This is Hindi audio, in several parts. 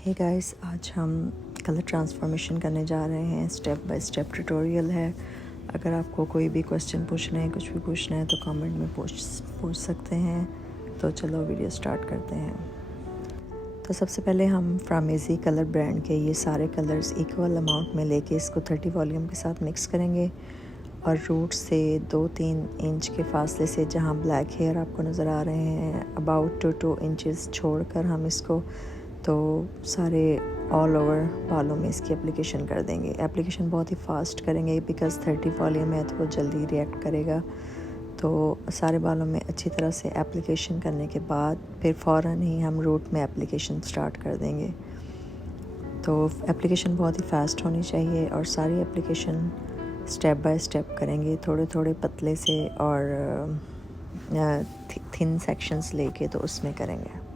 हे गाइस, आज हम कलर ट्रांसफॉर्मेशन करने जा रहे हैं। स्टेप बाय स्टेप ट्यूटोरियल है। अगर आपको कोई भी क्वेश्चन पूछना है, कुछ भी पूछना है तो कमेंट में पूछ सकते हैं। तो चलो वीडियो स्टार्ट करते हैं। तो सबसे पहले हम फ्रामेजी कलर ब्रांड के ये सारे कलर्स इक्वल अमाउंट में लेके इसको 30 वॉल्यूम के साथ मिक्स करेंगे और रूट से 2-3 इंच के फासले से जहाँ ब्लैक हेयर आपको नज़र आ रहे हैं अबाउट 2 इंचेस छोड़कर हम इसको तो सारे ऑल ओवर बालों में इसकी एप्लीकेशन कर देंगे। एप्लीकेशन बहुत ही फास्ट करेंगे बिकॉज़ 30 वॉल्यूम है तो वो जल्दी रिएक्ट करेगा। तो सारे बालों में अच्छी तरह से एप्लीकेशन करने के बाद फिर फ़ौरन ही हम रूट में एप्लीकेशन स्टार्ट कर देंगे। तो एप्लीकेशन बहुत ही फास्ट होनी चाहिए और सारी एप्लीकेशन स्टेप बाय स्टेप करेंगे, थोड़े थोड़े पतले से और थिन सेक्शंस लेके तो उसमें करेंगे।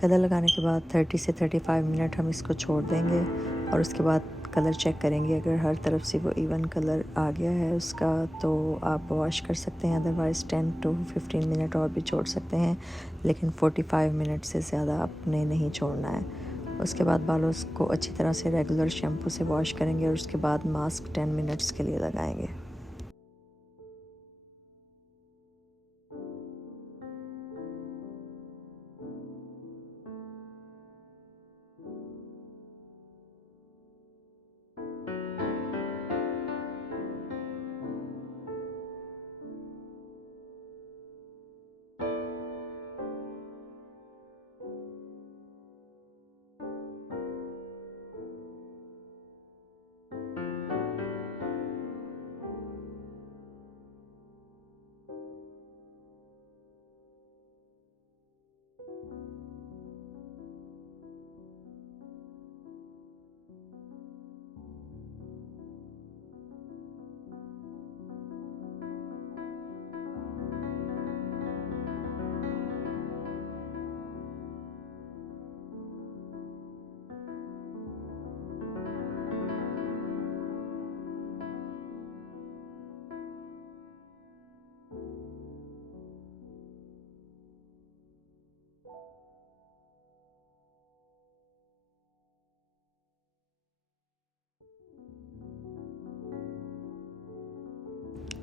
कलर लगाने के बाद 30 से 35 मिनट हम इसको छोड़ देंगे और उसके बाद कलर चेक करेंगे। अगर हर तरफ से वो इवन कलर आ गया है उसका तो आप वॉश कर सकते हैं, अदरवाइज़ 10 to 15 मिनट और भी छोड़ सकते हैं, लेकिन 45 मिनट से ज़्यादा आपने नहीं छोड़ना है। उसके बाद बालों को अच्छी तरह से रेगुलर शैम्पू से वॉश करेंगे और उसके बाद मास्क 10 मिनट्स के लिए लगाएंगे।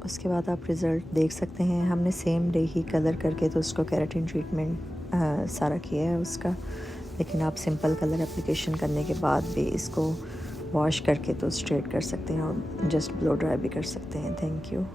उसके बाद आप रिज़ल्ट देख सकते हैं। हमने सेम डे ही कलर करके तो उसको केराटिन ट्रीटमेंट सारा किया है उसका, लेकिन आप सिंपल कलर एप्लीकेशन करने के बाद भी इसको वॉश करके तो स्ट्रेट कर सकते हैं और जस्ट ब्लो ड्राई भी कर सकते हैं। Thank you.